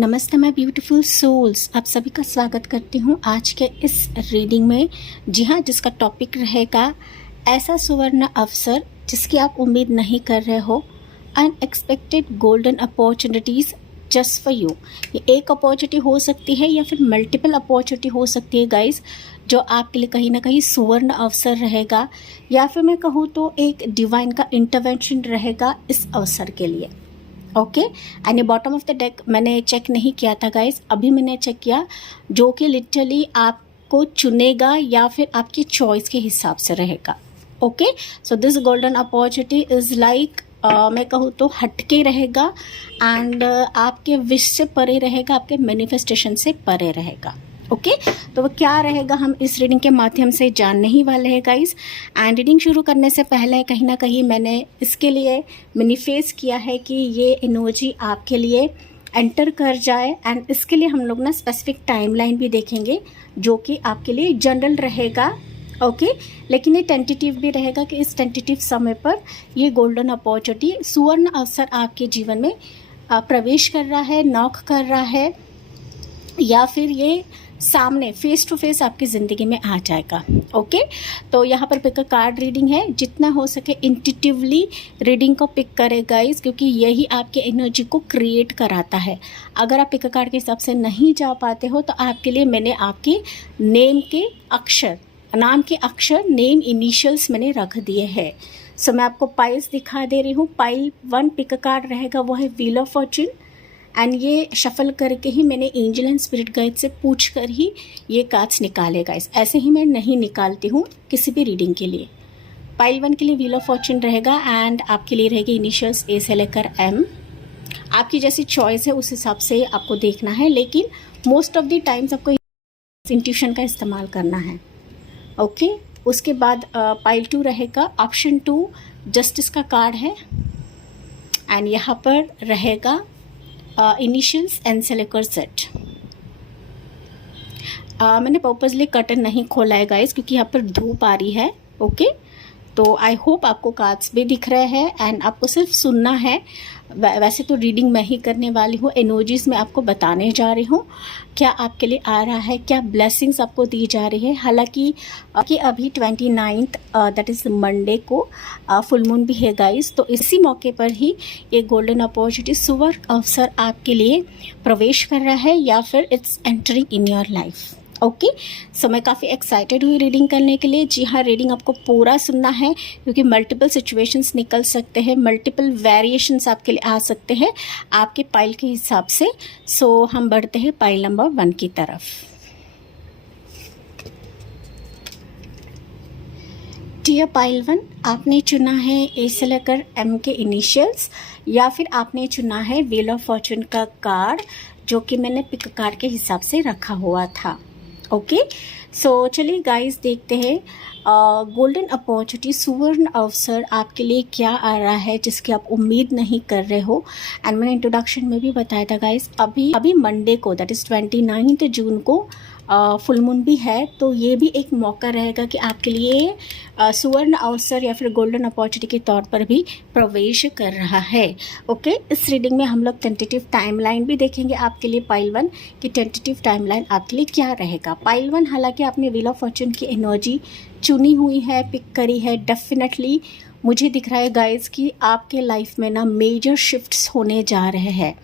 नमस्ते my beautiful souls, आप सभी का स्वागत करती हूँ आज के इस रीडिंग में। जी हाँ, जिसका टॉपिक रहेगा ऐसा सुवर्ण अवसर जिसकी आप उम्मीद नहीं कर रहे हो, unexpected golden opportunities just for you. ये एक अपॉर्चुनिटी हो सकती है या फिर मल्टीपल अपॉर्चुनिटी हो सकती है गाइज, जो आपके लिए कहीं ना कहीं सुवर्ण अवसर रहेगा, या फिर मैं कहूँ तो एक डिवाइन का इंटरवेंशन रहेगा इस अवसर के लिए। ओके, एंड ये बॉटम ऑफ द डेक मैंने चेक नहीं किया था गाइज, अभी मैंने चेक किया, जो कि लिटरली आपको चुनेगा या फिर आपकी चॉइस के हिसाब से रहेगा। Okay, so this golden opportunity is like मैं कहूँ तो हटके रहेगा एंड आपके विश से परे रहेगा, आपके मैनिफेस्टेशन से परे रहेगा। ओके, तो वो क्या रहेगा हम इस रीडिंग के माध्यम से जानने ही वाले हैं गाइस। एंड रीडिंग शुरू करने से पहले कहीं ना कहीं मैंने इसके लिए मैनिफेस्ट किया है कि ये एनर्जी आपके लिए एंटर कर जाए, एंड इसके लिए हम लोग ना स्पेसिफिक टाइमलाइन भी देखेंगे जो कि आपके लिए जनरल रहेगा। ओके, लेकिन ये टेंटेटिव भी रहेगा कि इस टेंटेटिव समय पर ये गोल्डन अपॉर्चुनिटी, सुवर्ण अवसर आपके जीवन में प्रवेश कर रहा है, नॉक कर रहा है, या फिर ये सामने फेस टू फेस आपकी ज़िंदगी में आ जाएगा। ओके, तो यहाँ पर पिक अ कार्ड रीडिंग है, जितना हो सके इंट्यूटिवली रीडिंग को पिक करें गाइस, क्योंकि यही आपके एनर्जी को क्रिएट कराता है। अगर आप पिक अ कार्ड के हिसाब से नहीं जा पाते हो तो आपके लिए मैंने आपके नेम के अक्षर, नाम के अक्षर, नेम इनिशियल्स मैंने रख दिए हैं। सो मैं आपको पाइल्स दिखा दे रही हूँ। पाइल 1 पिक अ कार्ड रहेगा, वो है व्हील ऑफ फॉर्चून, एंड ये शफल करके ही मैंने एंजल एंड स्पिरिट गाइड से पूछ कर ही ये कार्ड्स निकाले गाइस, ऐसे ही मैं नहीं निकालती हूँ किसी भी रीडिंग के लिए। पाइल 1 के लिए व्हील ऑफ फॉर्चून रहेगा एंड आपके लिए रहेगी इनिशियल्स ए से लेकर एम। आपकी जैसी चॉइस है उस हिसाब से आपको देखना है, लेकिन मोस्ट ऑफ द टाइम्स आपको इंट्यूशन का इस्तेमाल करना है। ओके, उसके बाद पाइल 2 रहेगा, ऑप्शन 2 जस्टिस का कार्ड है, एंड यहाँ पर रहेगा इनिशियल्स एन से लेकर सेट। मैंने पर्पसली कर्टन नहीं खोला है गाइस, क्योंकि यहाँ पर धूप आ रही है। ओके, तो आई होप आपको कार्ड्स भी दिख रहे हैं एंड आपको सिर्फ सुनना है। वैसे तो रीडिंग मैं ही करने वाली हूँ, एनर्जीज में आपको बताने जा रही हूँ क्या आपके लिए आ रहा है, क्या ब्लेसिंग्स आपको दी जा रही है। हालांकि अभी 29th दैट इज़ मंडे को फुल मून भी है गाइस, तो इसी मौके पर ही ये गोल्डन अपॉर्चुनिटी, सुवर्ण अवसर आपके लिए प्रवेश कर रहा है या फिर it's entering in your life. Okay, so मैं काफ़ी एक्साइटेड हुई रीडिंग करने के लिए। जी हाँ, रीडिंग आपको पूरा सुनना है क्योंकि मल्टीपल सिचुएशंस निकल सकते हैं, मल्टीपल वेरिएशंस आपके लिए आ सकते हैं आपके पाइल के हिसाब से। सो हम बढ़ते हैं पाइल नंबर 1 की तरफ। डियर पाइल 1, आपने चुना है ए से लेकर एम के इनिशियल्स, या फिर आपने चुना है व्हील ऑफ फॉर्चून का कार्ड, जो कि मैंने पिक कार्ड के हिसाब से रखा हुआ था। ओके, सो चलिए गाइस देखते हैं गोल्डन अपॉर्चुनिटी, सुवर्ण अवसर आपके लिए क्या आ रहा है जिसकी आप उम्मीद नहीं कर रहे हो। एंड मैंने इंट्रोडक्शन में भी बताया था गाइस, अभी मंडे को दैट इज़ 29 जून को फुल मून भी है, तो ये भी एक मौका रहेगा कि आपके लिए सुवर्ण अवसर या फिर गोल्डन अपॉर्चुनिटी के तौर पर भी प्रवेश कर रहा है। ओके, इस रीडिंग में हम लोग टेंटेटिव टाइमलाइन भी देखेंगे आपके लिए पाइल 1 की टेंटेटिव टाइमलाइन आपके लिए क्या रहेगा। पाइल 1, हालांकि आपने व्हील ऑफ फॉर्चून की एनर्जी चुनी हुई है, पिक करी है, डेफिनेटली मुझे दिख रहा है गाइज कि आपके लाइफ में ना मेजर शिफ्ट्स होने जा रहे हैं,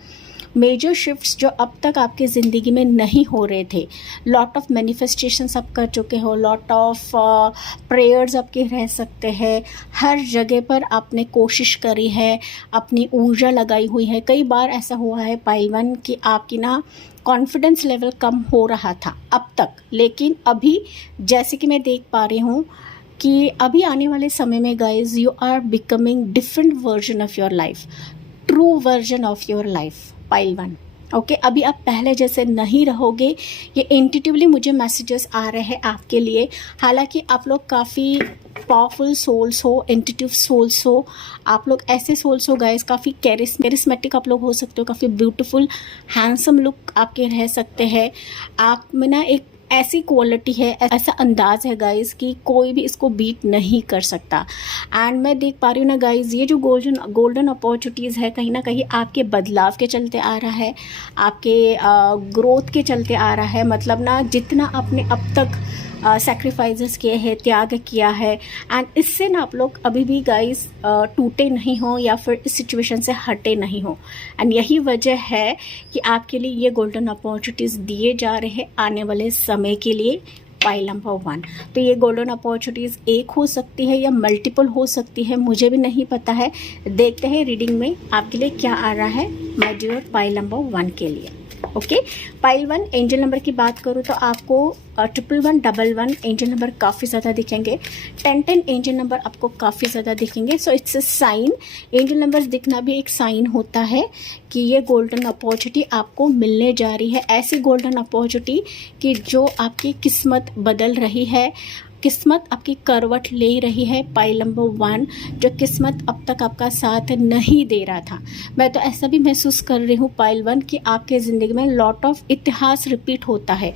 मेजर शिफ्ट्स जो अब तक आपके ज़िंदगी में नहीं हो रहे थे। लॉट ऑफ मैनिफेस्टेशंस आप कर चुके हो, लॉट ऑफ प्रेयर्स आपके रह सकते हैं, हर जगह पर आपने कोशिश करी है, अपनी ऊर्जा लगाई हुई है। कई बार ऐसा हुआ है पाइल 1 कि आपकी ना कॉन्फिडेंस लेवल कम हो रहा था अब तक, लेकिन अभी जैसे कि मैं देख पा रही हूँ कि अभी आने वाले समय में guys you are becoming different version of your life, true version of your life pile 1। Okay, अभी आप पहले जैसे नहीं रहोगे, ये इंट्यूटिवली मुझे मैसेजेस आ रहे हैं आपके लिए। हालांकि आप लोग काफ़ी पावरफुल सोल्स हो, इंट्यूटिव सोल्स हो, आप लोग ऐसे सोल्स हो गाइस, काफ़ी कैरिस्मेटिक आप लोग हो सकते हो, काफ़ी ब्यूटीफुल हैंडसम लुक आपके रह सकते हैं। आप में ना एक ऐसी क्वालिटी है, ऐसा अंदाज है गाइस कि कोई भी इसको बीट नहीं कर सकता। एंड मैं देख पा रही हूँ ना गाइस, ये जो गोल्डन अपॉर्चुनिटीज़ है कहीं ना कहीं आपके बदलाव के चलते आ रहा है, आपके ग्रोथ के चलते आ रहा है। मतलब ना जितना आपने अब तक सेक्रीफाइसेस किए हैं, त्याग किया है, एंड इससे ना आप लोग अभी भी गाइस टूटे नहीं हो या फिर इस सिचुएशन से हटे नहीं हो। एंड यही वजह है कि आपके लिए ये गोल्डन अपॉर्चुनिटीज़ दिए जा रहे हैं आने वाले समय के लिए। पाइल नंबर 1, तो ये गोल्डन अपॉर्चुनिटीज़ एक हो सकती है या मल्टीपल हो सकती है, मुझे भी नहीं पता है। देखते हैं रीडिंग में आपके लिए क्या आ रहा है माय डियर पाइल नंबर 1 के लिए। ओके, पाइल 1 एंजल नंबर की बात करूँ तो आपको 1111 एंजल नंबर काफ़ी ज़्यादा दिखेंगे। 1010 एंजल नंबर आपको काफ़ी ज़्यादा दिखेंगे। So it's a sign, angel numbers दिखना भी एक साइन होता है कि ये गोल्डन अपॉर्चुनिटी आपको मिलने जा रही है। ऐसी गोल्डन अपॉर्चुनिटी कि जो आपकी किस्मत बदल रही है, किस्मत आपकी करवट ले रही है। पाइल नंबर 1, जो किस्मत अब तक आपका साथ नहीं दे रहा था। मैं तो ऐसा भी महसूस कर रही हूँ पाइल 1 कि आपके ज़िंदगी में लॉट ऑफ इतिहास रिपीट होता है।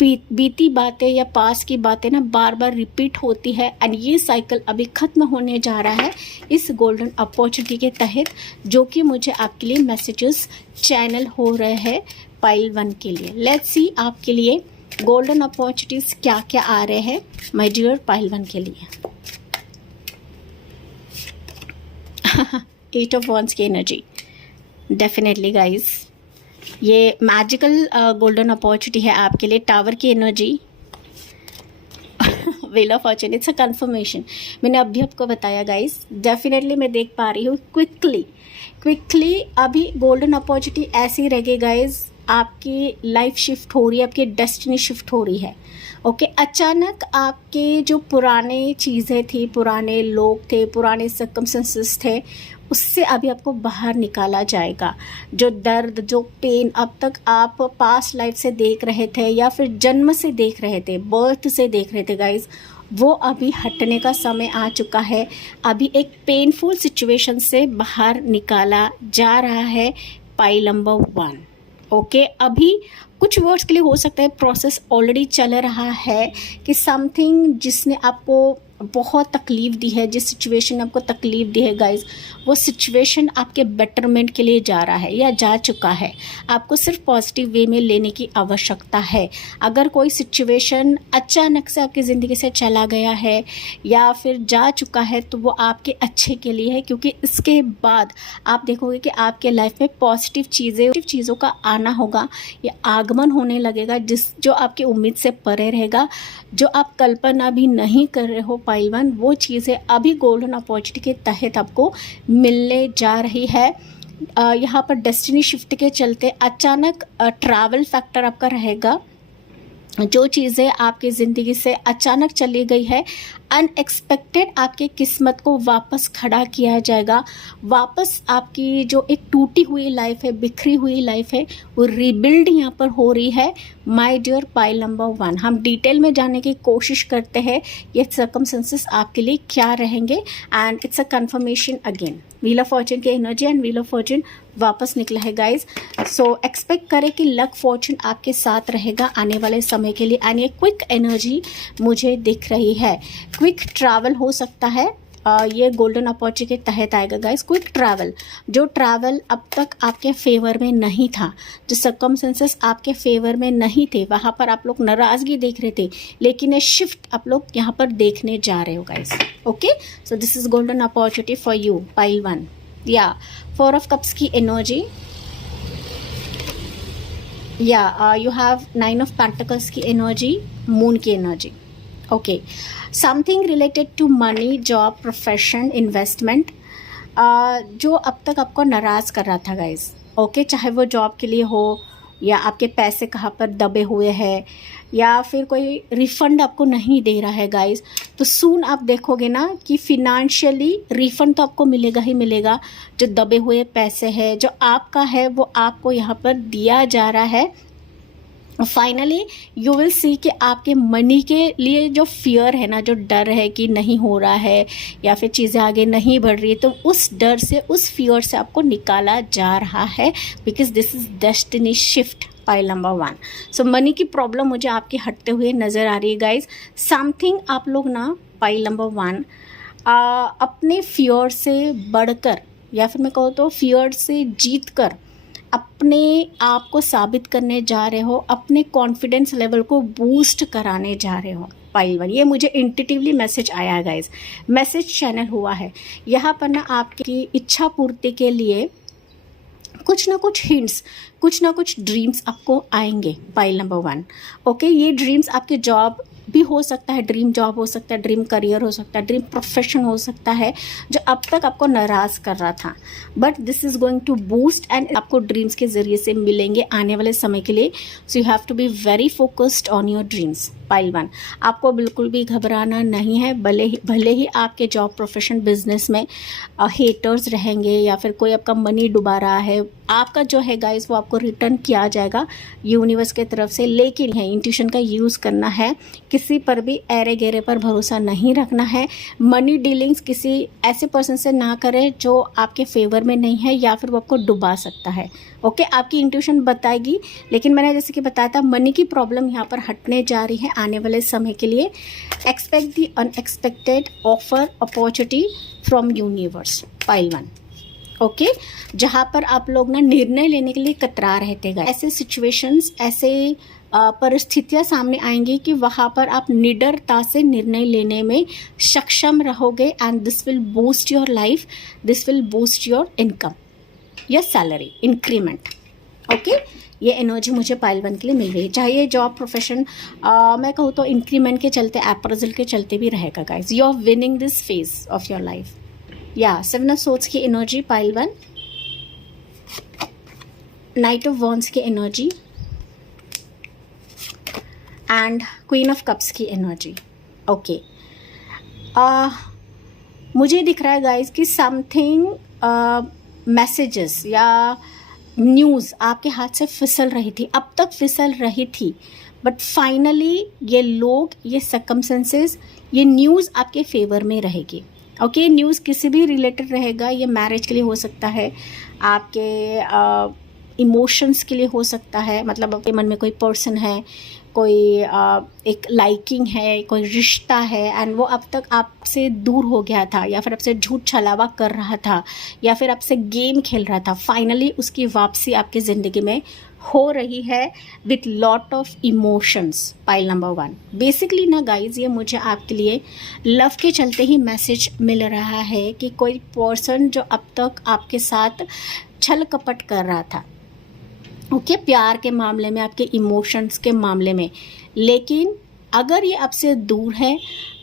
बीती बातें या पास की बातें ना बार बार रिपीट होती है, एंड ये साइकिल अभी ख़त्म होने जा रहा है इस गोल्डन अपॉर्चुनिटी के तहत, जो कि मुझे आपके लिए मैसेजेस चैनल हो रहे हैं पाइल 1 के लिए। लेट्स सी आपके लिए गोल्डन अपॉर्चुनिटीज़ क्या क्या आ रहे हैं माय डियर पाइल 1 के लिए। 8 ऑफ वॉन्ड्स की एनर्जी, डेफिनेटली गाइस ये मैजिकल गोल्डन अपॉर्चुनिटी है आपके लिए। टावर की energy, wheel of Fortune, it's a confirmation. मैंने अभी आपको बताया गाइस, डेफिनेटली मैं देख पा रही हूँ क्विकली अभी गोल्डन अपॉर्चुनिटी ऐसी रहेगी गाइस। आपकी लाइफ शिफ्ट हो रही है, आपकी डेस्टिनी शिफ्ट हो रही है। ओके, अचानक आपके जो पुराने चीज़ें थी, पुराने लोग थे, पुराने सर्कमस्टेंसेस थे, उससे अभी आपको बाहर निकाला जाएगा। जो दर्द, जो पेन अब तक आप पास्ट लाइफ से देख रहे थे या फिर जन्म से देख रहे थे, बर्थ से देख रहे थे गाइस, वो अभी हटने का समय आ चुका है। अभी एक पेनफुल सिचुएशन से बाहर निकाला जा रहा है पाइल नंबर 1। ओके, अभी कुछ वर्ड्स के लिए हो सकता है प्रोसेस ऑलरेडी चल रहा है कि समथिंग जिसने आपको बहुत तकलीफ़ दी है, जिस सिचुएशन ने आपको तकलीफ़ दी है गाइस, वो सिचुएशन आपके बेटरमेंट के लिए जा रहा है या जा चुका है। आपको सिर्फ पॉजिटिव वे में लेने की आवश्यकता है। अगर कोई सिचुएशन अचानक से आपकी ज़िंदगी से चला गया है या फिर जा चुका है तो वो आपके अच्छे के लिए है, क्योंकि इसके बाद आप देखोगे कि आपके लाइफ में पॉजिटिव चीज़ों का आना होगा या आगमन होने लगेगा, जो आपकी उम्मीद से परे रहेगा। जो आप कल्पना भी नहीं कर रहे हो पाइल 1, वो चीज़ें अभी गोल्डन अपॉर्चुनिटी के तहत आपको मिलने जा रही है। यहाँ पर डेस्टिनी शिफ्ट के चलते अचानक ट्रैवल फैक्टर आपका रहेगा। जो चीज़ें आपकी ज़िंदगी से अचानक चली गई है, अनएक्सपेक्टेड आपके किस्मत को वापस खड़ा किया जाएगा। वापस आपकी जो एक टूटी हुई लाइफ है, बिखरी हुई लाइफ है, वो रीबिल्ड यहाँ पर हो रही है माय डियर पाइल नंबर 1। हम डिटेल में जानने की कोशिश करते हैं ये सर्कमस्टेंसेस आपके लिए क्या रहेंगे, and it's a confirmation again. Wheel of fortune की energy and wheel of fortune वापस निकला है गाइज। सो एक्सपेक्ट करें कि लक फॉर्चून आपके साथ रहेगा आने वाले समय के लिए, एंड ये क्विक एनर्जी मुझे दिख रही है। क्विक ट्रैवल हो सकता है, ये गोल्डन अपॉर्चुनिटी के तहत आएगा गाइस। क्विक ट्रैवल, जो ट्रैवल अब तक आपके फेवर में नहीं था, जो सर्कमस्टेंसेस आपके फेवर में नहीं थे, वहाँ पर आप लोग नाराज़गी देख रहे थे, लेकिन ये शिफ्ट आप लोग यहाँ पर देखने जा रहे हो guys. Okay, so this is golden opportunity for you pile 1। या 4 ऑफ कप्स की एनर्जी, या यू हैव 9 ऑफ पेंटिकल्स की एनर्जी, मून की energy. Okay, something related to money, job, profession, investment, जो अब तक आपको नाराज़ कर रहा था गाइस। ओके, चाहे वो जॉब के लिए हो या आपके पैसे कहाँ पर दबे हुए हैं या फिर कोई रिफ़ंड आपको नहीं दे रहा है गाइस, तो सून आप देखोगे ना कि फिनेंशियली रिफ़ंड तो आपको मिलेगा ही मिलेगा। जो दबे हुए पैसे हैं, जो आपका है, वो आपको यहाँ पर दिया जा रहा है फाइनली यू विल सी कि आपके मनी के लिए जो फियर है ना, जो डर है कि नहीं हो रहा है या फिर चीज़ें आगे नहीं बढ़ रही है, तो उस डर से, उस फियर से आपको निकाला जा रहा है, because this is destiny shift. Pile number 1। So money की प्रॉब्लम मुझे आपकी हटते हुए नज़र आ रही है गाइज। समथिंग आप लोग ना पाइल नंबर 1 अपने फियर से बढ़कर, या फिर मैं कहूँ तो फियर से जीत कर अपने आप को साबित करने जा रहे हो, अपने कॉन्फिडेंस लेवल को बूस्ट कराने जा रहे हो। पाइल 1, ये मुझे इंट्यूटिवली मैसेज आया है गाइज, मैसेज चैनल हुआ है यहाँ पर ना। आपकी इच्छा पूर्ति के लिए कुछ ना कुछ हिंट्स, कुछ ना कुछ ड्रीम्स आपको आएंगे। Pile number 1, okay. ये ड्रीम्स आपके जॉब भी हो सकता है, ड्रीम जॉब हो सकता है, ड्रीम करियर हो सकता है, ड्रीम प्रोफेशन हो सकता है जो अब तक आपको नाराज़ कर रहा था, but this is going to boost and आपको ड्रीम्स के ज़रिए से मिलेंगे आने वाले समय के लिए। So you have to be very focused on your dreams. Pile 1, आपको बिल्कुल भी घबराना नहीं है। भले ही आपके जॉब, प्रोफेशन, बिजनेस में हेटर्स रहेंगे या फिर कोई आपका मनी डुबा रहा है, आपका जो है गाइस वो आपको रिटर्न किया जाएगा यूनिवर्स के तरफ से। लेकिन है इंट्यूशन का यूज़ करना है, किसी पर भी ऐरे गहरे पर भरोसा नहीं रखना है। मनी डीलिंग्स किसी ऐसे पर्सन से ना करें जो आपके फेवर में नहीं है या फिर वो आपको डुबा सकता है। ओके, आपकी इंट्यूशन बताएगी, लेकिन मैंने जैसे कि बताया था मनी की प्रॉब्लम यहाँ पर हटने जा रही है आने वाले समय के लिए। Expect the unexpected offer, opportunity from universe. Pile 1, okay. जहाँ पर आप लोग ना निर्णय लेने के लिए कतरा रहे थे, ऐसे सिचुएशंस, ऐसे परिस्थितियाँ सामने आएंगी कि वहाँ पर आप निडरता से निर्णय लेने में सक्षम रहोगे and this will boost your life, this will boost your income, your salary increment. Okay, ये एनर्जी मुझे पाइल 1 के लिए मिल रही है। चाहे ये जॉब, प्रोफेशन, मैं कहूँ तो इंक्रीमेंट के चलते, अप्रेजल के चलते भी रहेगा guys. You are winning this phase of your life. या 7 ऑफ सोर्ड्स की energy pile 1, knight of wands की energy and queen of cups की एनर्जी। ओके, मुझे दिख रहा है गाइज कि समथिंग मैसेजेस या न्यूज़ आपके हाथ से फिसल रही थी, अब तक फिसल रही थी, बट फाइनली ये लोग, ये सर्कमस्टेंसेस, ये न्यूज़ आपके फेवर में रहेगी। ओके, न्यूज़ किसी भी रिलेटेड रहेगा, ये मैरिज के लिए हो सकता है, आपके इमोशंस के लिए हो सकता है, मतलब आपके मन में कोई पर्सन है, कोई एक लाइकिंग है, कोई रिश्ता है एंड वो अब तक आपसे दूर हो गया था या फिर आपसे झूठ छलावा कर रहा था या फिर आपसे गेम खेल रहा था, फाइनली उसकी वापसी आपकी ज़िंदगी में हो रही है with lot of emotions. Pile number 1, basically ना गाइज ये मुझे आपके लिए लव के चलते ही मैसेज मिल रहा है कि कोई पर्सन जो अब तक आपके साथ छल कपट कर रहा था, ओके, प्यार के मामले में, आपके इमोशंस के मामले में, लेकिन अगर ये आपसे दूर है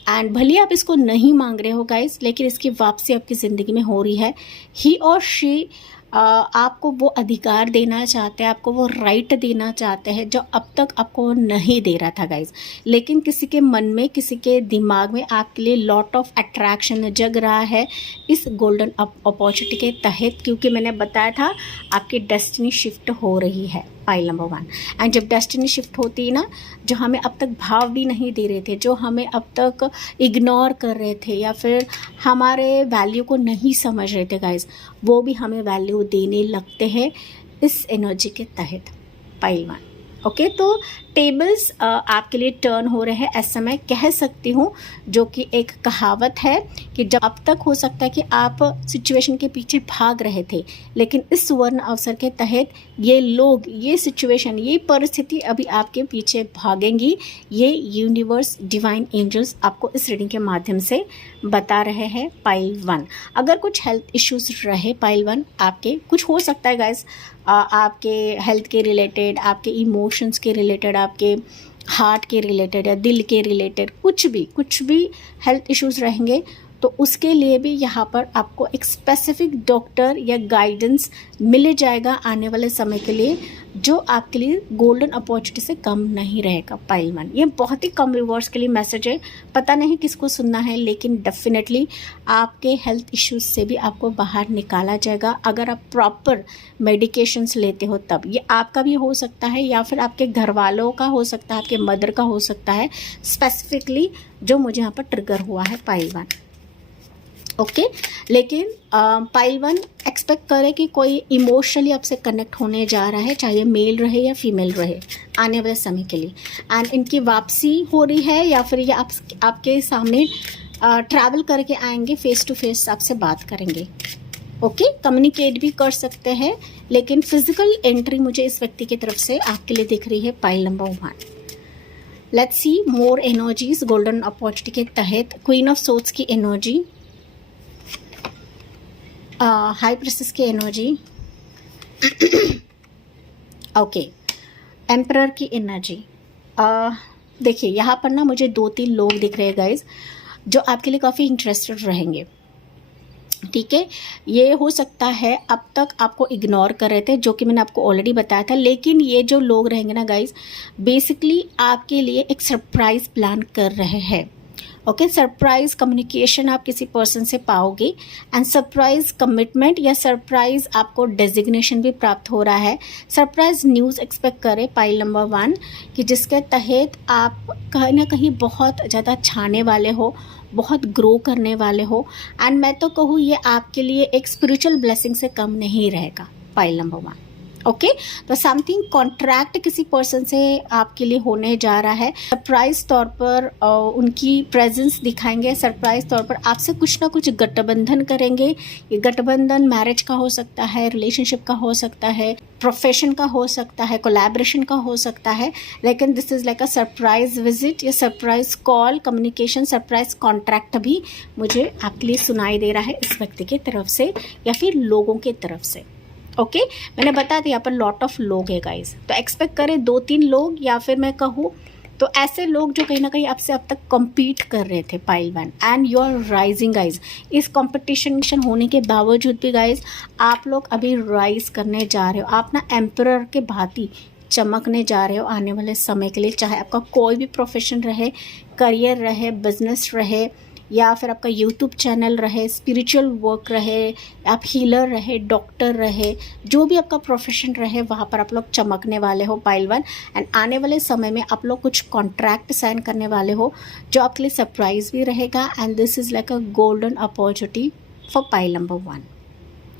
एंड भले आप इसको नहीं मांग रहे हो गाइस, लेकिन इसकी वापसी आपकी ज़िंदगी में हो रही है। ही और शी आपको वो अधिकार देना चाहते हैं, आपको वो राइट देना चाहते हैं जो अब तक आपको नहीं दे रहा था गाइज। लेकिन किसी के मन में, किसी के दिमाग में आपके लिए लॉट ऑफ अट्रैक्शन जग रहा है इस गोल्डन अपॉर्चुनिटी के तहत, क्योंकि मैंने बताया था आपकी डेस्टिनी शिफ्ट हो रही है। पाइल नंबर 1, एंड जब डेस्टिनी शिफ्ट होती है ना, जो हमें अब तक भाव भी नहीं दे रहे थे, जो हमें अब तक इग्नोर कर रहे थे या फिर हमारे वैल्यू को नहीं समझ रहे थे गाइज, वो भी हमें वैल्यू देने लगते हैं इस एनर्जी के तहत। पाइल 1, ओके, तो टेबल्स आपके लिए टर्न हो रहे हैं, ऐसा मैं कह सकती हूँ, जो कि एक कहावत है कि जब अब तक हो सकता है कि आप सिचुएशन के पीछे भाग रहे थे, लेकिन इस सुवर्ण अवसर के तहत ये लोग, ये सिचुएशन, ये परिस्थिति अभी आपके पीछे भागेंगी। ये यूनिवर्स, डिवाइन एंजल्स आपको इस रीडिंग के माध्यम से बता रहे हैं। पाइल 1, अगर कुछ हेल्थ इश्यूज रहे पाइल 1 आपके, कुछ हो सकता है गाइज, आपके हेल्थ के रिलेटेड, आपके इमोशंस के रिलेटेड, आपके हार्ट के रिलेटेड या दिल के रिलेटेड, कुछ भी हेल्थ इश्यूज रहेंगे, तो उसके लिए भी यहाँ पर आपको एक स्पेसिफिक डॉक्टर या गाइडेंस मिल जाएगा आने वाले समय के लिए, जो आपके लिए गोल्डन अपॉर्चुनिटी से कम नहीं रहेगा। पाइल 1, ये बहुत ही कम व्यूअर्स के लिए मैसेज है, पता नहीं किसको सुनना है, लेकिन डेफिनेटली आपके हेल्थ इश्यूज से भी आपको बाहर निकाला जाएगा अगर आप प्रॉपर मेडिकेशंस लेते हो तब। ये आपका भी हो सकता है या फिर आपके घर वालों का हो सकता है, आपके मदर का हो सकता है, स्पेसिफिकली जो मुझे यहाँ पर ट्रिगर हुआ है पाइल 1। ओके, लेकिन पाइल 1 एक्सपेक्ट करे कि कोई इमोशनली आपसे कनेक्ट होने जा रहा है, चाहे मेल रहे या फीमेल रहे, आने वाले समय के लिए। एंड इनकी वापसी हो रही है या फिर ये आपके सामने ट्रैवल करके आएंगे, फेस टू फेस आपसे बात करेंगे। ओके, कम्युनिकेट भी कर सकते हैं, लेकिन फिजिकल एंट्री मुझे इस व्यक्ति की तरफ से आपके लिए दिख रही है pile number 1। Let's see more energies golden opportunity के तहत। क्वीन ऑफ सोर्ड्स की एनर्जी, हाई प्रिंसेस की एनर्जी, ओके, एम्परर की एनर्जी। देखिए यहाँ पर ना मुझे 2-3 लोग दिख रहे हैं गाइज, जो आपके लिए काफ़ी इंटरेस्टेड रहेंगे। ठीक है, ये हो सकता है अब तक आपको इग्नोर कर रहे थे, जो कि मैंने आपको ऑलरेडी बताया था, लेकिन ये जो लोग रहेंगे ना गाइज, बेसिकली आपके लिए एक सरप्राइज प्लान कर रहे हैं। ओके, सरप्राइज कम्युनिकेशन आप किसी पर्सन से पाओगे, एंड सरप्राइज कमिटमेंट या सरप्राइज आपको डेजिग्नेशन भी प्राप्त हो रहा है। सरप्राइज न्यूज़ एक्सपेक्ट करें पाइल नंबर 1 कि जिसके तहत आप कहीं ना कहीं बहुत ज़्यादा छाने वाले हो, बहुत ग्रो करने वाले हो। एंड मैं तो कहूँ ये आपके लिए एक स्पिरिचुअल ब्लेसिंग से कम नहीं रहेगा पाइल नंबर 1। ओके, तो समथिंग कॉन्ट्रैक्ट किसी पर्सन से आपके लिए होने जा रहा है। सरप्राइज तौर पर उनकी प्रेजेंस दिखाएंगे, सरप्राइज तौर पर आपसे कुछ ना कुछ गठबंधन करेंगे। ये गठबंधन मैरिज का हो सकता है, रिलेशनशिप का हो सकता है, प्रोफेशन का हो सकता है, कोलैबोरेशन का हो सकता है, लेकिन this is like a surprise visit या surprise call, communication, surprise contract भी मुझे आपके लिए सुनाई दे रहा है इस व्यक्ति की तरफ से या फिर लोगों की तरफ से। ओके, मैंने बताया था यहाँ पर लॉट ऑफ लोग है गाइज, तो एक्सपेक्ट करें 2-3 लोग, या फिर मैं कहूँ तो ऐसे लोग जो कहीं ना कहीं आपसे अब तक कम्पीट कर रहे थे pile 1, and you are rising guys. इस कंपटीशन होने के बावजूद भी गाइज आप लोग अभी राइज करने जा रहे हो, आप ना एम्परर के भांति चमकने जा रहे हो आने वाले समय के लिए। चाहे आपका कोई भी प्रोफेशन रहे, करियर रहे, बिजनेस रहे, या फिर आपका यूट्यूब चैनल रहे, स्पिरिचुअल वर्क रहे, आप हीलर रहे, डॉक्टर रहे, जो भी आपका प्रोफेशन रहे, वहाँ पर आप लोग चमकने वाले हो पाइल 1। एंड आने वाले समय में आप लोग कुछ कॉन्ट्रैक्ट साइन करने वाले हो जो आपके लिए सरप्राइज भी रहेगा, and this is like a golden opportunity for pile number 1।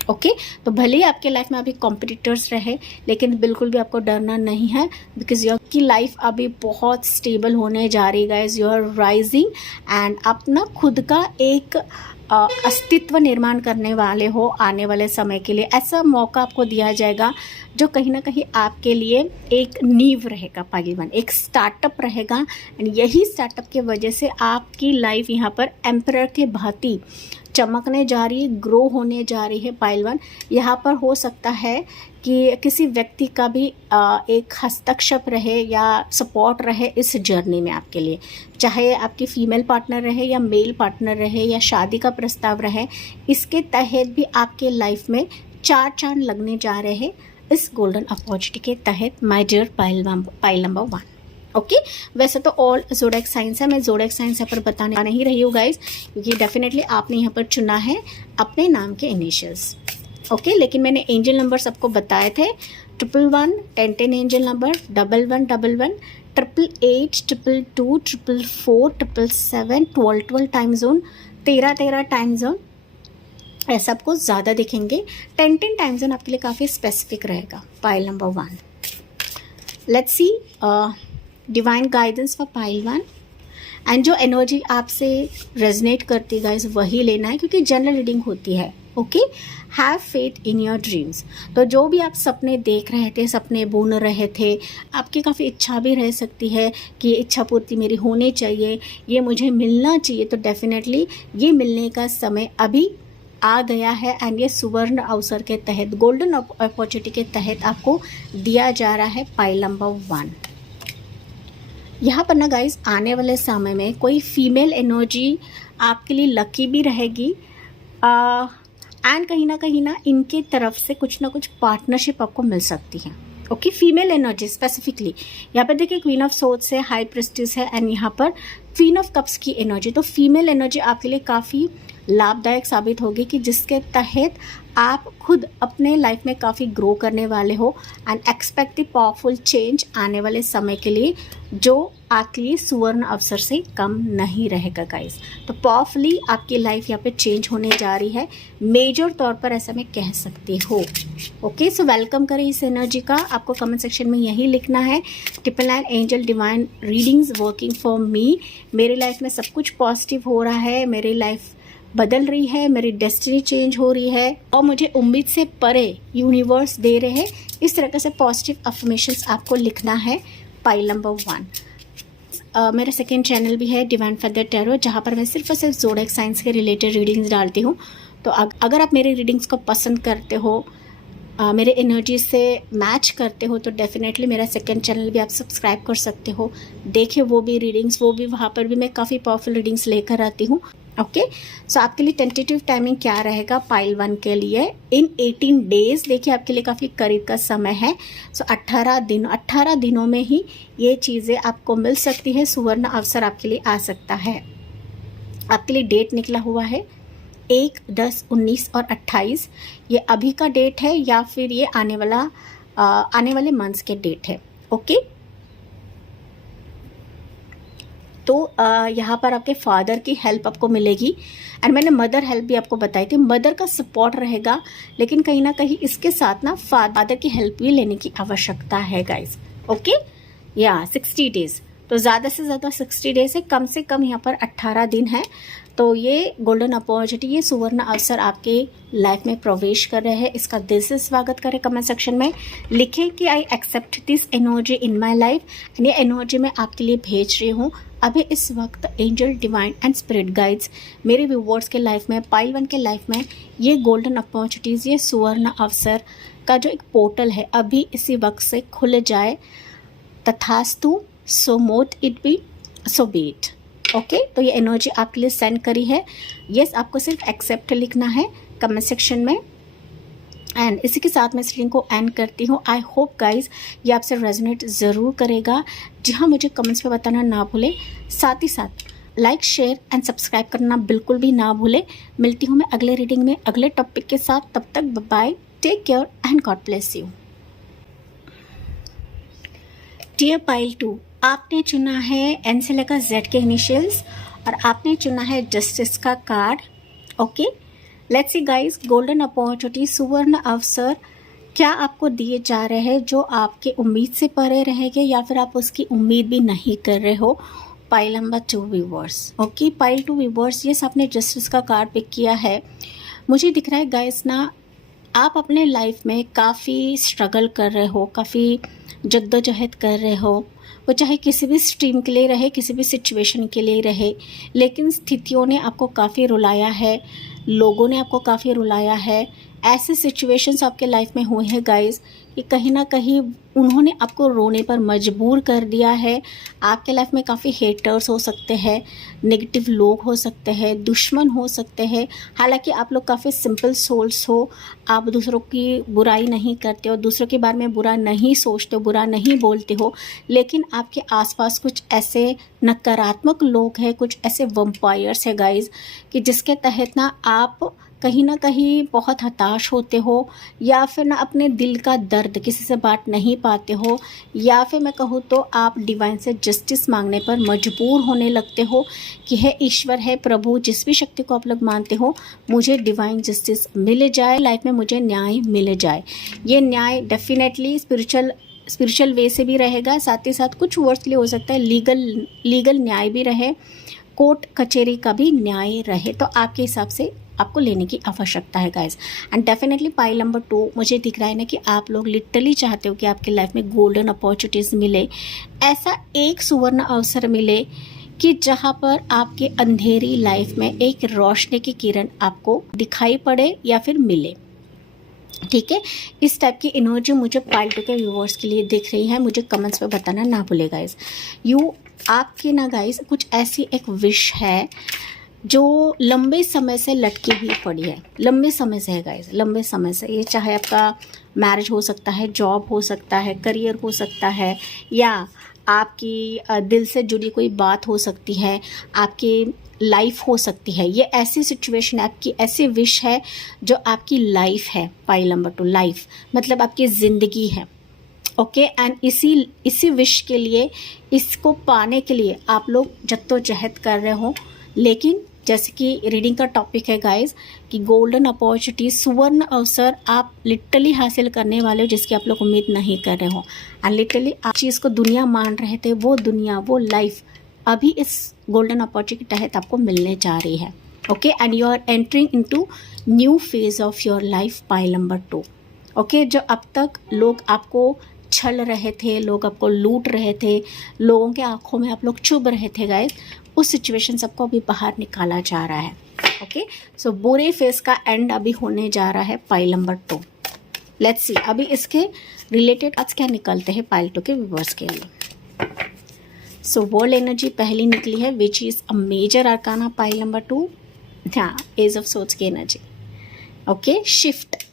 Okay, तो भले ही आपके लाइफ में अभी कॉम्पिटिटर्स रहे, लेकिन बिल्कुल भी आपको डरना नहीं है, बिकॉज योर की लाइफ अभी बहुत स्टेबल होने जा रही है guys. You are rising and अपना खुद का एक अस्तित्व निर्माण करने वाले हो आने वाले समय के लिए। ऐसा मौका आपको दिया जाएगा जो कहीं ना कहीं आपके लिए एक नींव रहेगा पाइल 1, एक स्टार्टअप रहेगा, एंड यही स्टार्टअप की वजह से आपकी लाइफ यहाँ पर एम्परर के भांति चमकने जा रही है, ग्रो होने जा रही है पाइल 1। यहाँ पर हो सकता है कि किसी व्यक्ति का भी एक हस्तक्षेप रहे या सपोर्ट रहे इस जर्नी में आपके लिए, चाहे आपकी फीमेल पार्टनर रहे या मेल पार्टनर रहे या शादी का प्रस्ताव रहे, इसके तहत भी आपके लाइफ में 4 चांद लगने जा रहे हैं इस गोल्डन अपॉर्चुनिटी के तहत, my dear pile number 1। Okay, वैसे तो ऑल ज़ोडिएक साइंस है, मैं ज़ोडिएक साइंस यहाँ पर बताने नहीं रही हूँ गाइज, क्योंकि डेफिनेटली आपने यहाँ पर चुना है अपने नाम के इनिशियल्स। ओके, लेकिन मैंने एंजल नंबर्स आपको बताए थे 111, 1010 angel number, 1111, 888, 222, 444, 777, 12 time zone, 13 time zone, ऐसा आपको ज़्यादा दिखेंगे। 10 टाइम जोन आपके लिए काफ़ी स्पेसिफिक रहेगा pile number 1। Let's see divine guidance for pile 1, and जो एनर्जी आपसे रेजनेट करती है गाइस वही लेना है, क्योंकि जनरल रीडिंग होती है। Okay, have faith in your dreams. तो जो भी आप सपने देख रहे थे, सपने बुन रहे थे, आपकी काफ़ी इच्छा भी रह सकती है कि इच्छा पूर्ति मेरी होनी चाहिए, ये मुझे मिलना चाहिए, तो डेफिनेटली ये मिलने का समय अभी आ गया है, एंड ये सुवर्ण अवसर के तहत, गोल्डन अपॉर्चुनिटी के तहत आपको दिया जा रहा है पाइल नंबर 1। यहाँ पर ना गाइज आने वाले समय में कोई फीमेल एनर्जी आपके लिए लकी भी रहेगी एंड कहीं ना इनके तरफ से कुछ ना कुछ पार्टनरशिप आपको मिल सकती है। ओके, फीमेल एनर्जी स्पेसिफिकली यहाँ पर देखिए क्वीन ऑफ सोर्ड्स है, हाई प्रिस्टेस है एंड यहाँ पर क्वीन ऑफ कप्स की एनर्जी। तो फीमेल एनर्जी आपके लिए काफ़ी लाभदायक साबित होगी कि जिसके तहत आप खुद अपने लाइफ में काफ़ी ग्रो करने वाले हो and expect the powerful change आने वाले समय के लिए, जो आपके लिए सुवर्ण अवसर से कम नहीं रहेगा गाइस। तो पावरफुली आपकी लाइफ यहाँ पे चेंज होने जा रही है, मेजर तौर पर ऐसा मैं कह सकती हूँ। ओके, सो वेलकम करें इस एनर्जी का। आपको कमेंट सेक्शन में यही लिखना है, triple nine angel divine readings working for me. मेरी लाइफ में सब कुछ पॉजिटिव हो रहा है, मेरी लाइफ बदल रही है, मेरी डेस्टिनी चेंज हो रही है और मुझे उम्मीद से परे यूनिवर्स दे रहे हैं। इस तरह से पॉजिटिव अफर्मेशंस आपको लिखना है। पाइल नंबर 1 मेरा सेकेंड चैनल भी है डिवाइन फेदर टैरो, जहाँ पर मैं सिर्फ और सिर्फ ज़ोडिएक साइंस के रिलेटेड रीडिंग्स डालती हूँ। तो अगर आप मेरी रीडिंग्स को पसंद करते हो, मेरे एनर्जी से मैच करते हो, तो डेफिनेटली मेरा सेकंड चैनल भी आप सब्सक्राइब कर सकते हो। देखिए वो भी रीडिंग्स, वो भी वहाँ पर भी मैं काफ़ी पावरफुल रीडिंग्स लेकर आती हूँ। ओके, सो आपके लिए टेंटेटिव टाइमिंग क्या रहेगा पाइल 1 के लिए इन 18 डेज। देखिए आपके लिए काफ़ी करीब का समय है। सो 18 दिनों में ही ये चीज़ें आपको मिल सकती है, सुवर्ण अवसर आपके लिए आ सकता है। आपके लिए डेट निकला हुआ है 1, 10, 19 और 28। ये अभी का डेट है या फिर ये आने वाले मंथ्स के डेट है। ओके, तो यहाँ पर आपके फादर की हेल्प आपको मिलेगी एंड मैंने मदर हेल्प भी आपको बताई थी। मदर का सपोर्ट रहेगा, लेकिन कहीं ना कहीं इसके साथ ना फादर की हेल्प भी लेने की आवश्यकता है गाइस। ओके, या 60 डेज, तो ज़्यादा से ज़्यादा 60 डेज है, कम से कम यहाँ पर 18 दिन है। तो ये गोल्डन अपॉर्चुनिटी, ये सुवर्ण अवसर आपके लाइफ में प्रवेश कर रहे हैं। इसका दिल से स्वागत करें। कमेंट सेक्शन में लिखें कि I accept this energy in my life and ये एनर्जी मैं आपके लिए भेज रही हूँ। अभी इस वक्त angel divine and spirit guides मेरे व्यूअर्स के लाइफ में, पाइल 1 के लाइफ में ये गोल्डन अपॉर्चुनिटीज़, ये सुवर्ण अवसर का जो एक पोर्टल है अभी इसी वक्त से खुल जाए। तथास्तु, सो मोट it be, so B it. Okay, तो ये एनर्जी आपके लिए सेंड करी है। यस, आपको सिर्फ एक्सेप्ट लिखना है कमेंट सेक्शन में एंड इसी के साथ मैं इस रीडिंग को एंड करती हूँ। आई होप गाइज ये आपसे रेजोनेट ज़रूर करेगा। जी हाँ, मुझे कमेंट्स पे बताना ना भूलें, साथ ही साथ लाइक, शेयर एंड सब्सक्राइब करना बिल्कुल भी ना भूलें। मिलती हूँ मैं अगले रीडिंग में अगले टॉपिक के साथ। तब तक bye, take care and God bless you. Dear pile 2, आपने चुना है एन से लेकर जेड के इनिशियल्स और आपने चुना है जस्टिस का card. Okay, let's see guys, golden opportunity, सुवर्ण अवसर क्या आपको दिए जा रहे हैं जो आपके उम्मीद से परे रहेंगे या फिर आप उसकी उम्मीद भी नहीं कर रहे हो। Pile number 2 viewers. Okay, pile 2 viewers, yes आपने जस्टिस का कार्ड पिक किया है। मुझे दिख रहा है गाइस ना, आप अपने लाइफ में काफ़ी स्ट्रगल कर रहे हो, काफ़ी जद्दोजहद कर रहे हो, वो चाहे किसी भी स्ट्रीम के लिए रहे, किसी भी सिचुएशन के लिए रहे, लेकिन स्थितियों ने आपको काफ़ी रुलाया है, लोगों ने आपको काफ़ी रुलाया है। ऐसे सिचुएशंस आपके लाइफ में हुए हैं गाइस कि कहीं ना कहीं उन्होंने आपको रोने पर मजबूर कर दिया है। आपके लाइफ में काफ़ी हेटर्स हो सकते हैं, नेगेटिव लोग हो सकते हैं, दुश्मन हो सकते हैं। हालांकि आप लोग काफ़ी सिंपल सोल्स हो, आप दूसरों की बुराई नहीं करते हो, दूसरों के बारे में बुरा नहीं सोचते हो, बुरा नहीं बोलते हो, लेकिन आपके आसपास कुछ ऐसे नकारात्मक लोग हैं, कुछ ऐसे वम्पायर्स है गाइस कि जिसके तहत ना आप कहीं ना कहीं बहुत हताश होते हो या फिर ना अपने दिल का दर्द किसी से बांट नहीं पाते हो, या फिर मैं कहूँ तो आप डिवाइन से जस्टिस मांगने पर मजबूर होने लगते हो कि है ईश्वर, है प्रभु, जिस भी शक्ति को आप लोग मानते हो, मुझे डिवाइन जस्टिस मिल जाए, लाइफ में मुझे न्याय मिल जाए। ये न्याय डेफिनेटली स्पिरिचुअल वे से भी रहेगा, साथ ही साथ कुछ वर्ड्स के लिए हो सकता है लीगल न्याय भी रहे, कोर्ट कचहरी का भी न्याय रहे। तो आपके हिसाब से आपको लेने की आवश्यकता है guys. And definitely pile number 2 मुझे दिख रहा है ना कि आप लोग लिटरली चाहते हो कि आपके लाइफ में गोल्डन अपॉर्चुनिटीज़ मिले, ऐसा एक सुवर्ण अवसर मिले कि जहाँ पर आपके अंधेरी लाइफ में एक रोशनी की किरण आपको दिखाई पड़े या फिर मिले। ठीक है, इस टाइप की एनर्जी मुझे पाइल 2 के व्यूअर्स के लिए दिख रही है। मुझे कमेंट्स पे बताना ना भूले गाइस। आपके ना गाइस कुछ ऐसी एक विश है जो लंबे समय से लटकी हुई पड़ी है, लंबे समय से है गाइस, लंबे समय से। ये चाहे आपका मैरिज हो सकता है, जॉब हो सकता है, करियर हो सकता है, या आपकी दिल से जुड़ी कोई बात हो सकती है, आपकी लाइफ हो सकती है। ये ऐसी सिचुएशन, आपकी ऐसी विश है जो आपकी लाइफ है। पाइल नंबर 2, लाइफ मतलब आपकी ज़िंदगी है। ओके, एंड इसी विश के लिए, इसको पाने के लिए आप लोग जद्दोजहद कर रहे हो। लेकिन जैसे कि रीडिंग का टॉपिक है गाइस कि गोल्डन अपॉर्चुनिटी, सुवर्ण अवसर आप लिटरली हासिल करने वाले हो जिसकी आप लोग उम्मीद नहीं कर रहे हो। एंड लिटरली आप चीज़ को दुनिया मान रहे थे, वो दुनिया, वो लाइफ अभी इस गोल्डन अपॉर्चुनिटी के तहत आपको मिलने जा रही है। Okay, and you are entering into new phase of your life. Pile number 2। Okay, जो अब तक लोग आपको छल रहे थे, लोग आपको लूट रहे थे, लोगों के आंखों में आप लोग चुभ रहे थे गाइस, उस सिचुएशन सबको अभी बाहर निकाला जा रहा है। ओके, सो बुरे फेस का एंड अभी होने जा रहा है पाइल नंबर 2। लेट्स सी अभी इसके रिलेटेड आज क्या निकलते हैं पाइल 2 के व्यूअर्स के लिए। सो वर्ल्ड एनर्जी पहली निकली है which is a major arcana pile number 2। हाँ, एज ऑफ सोर्ड्स की energy. Okay, shift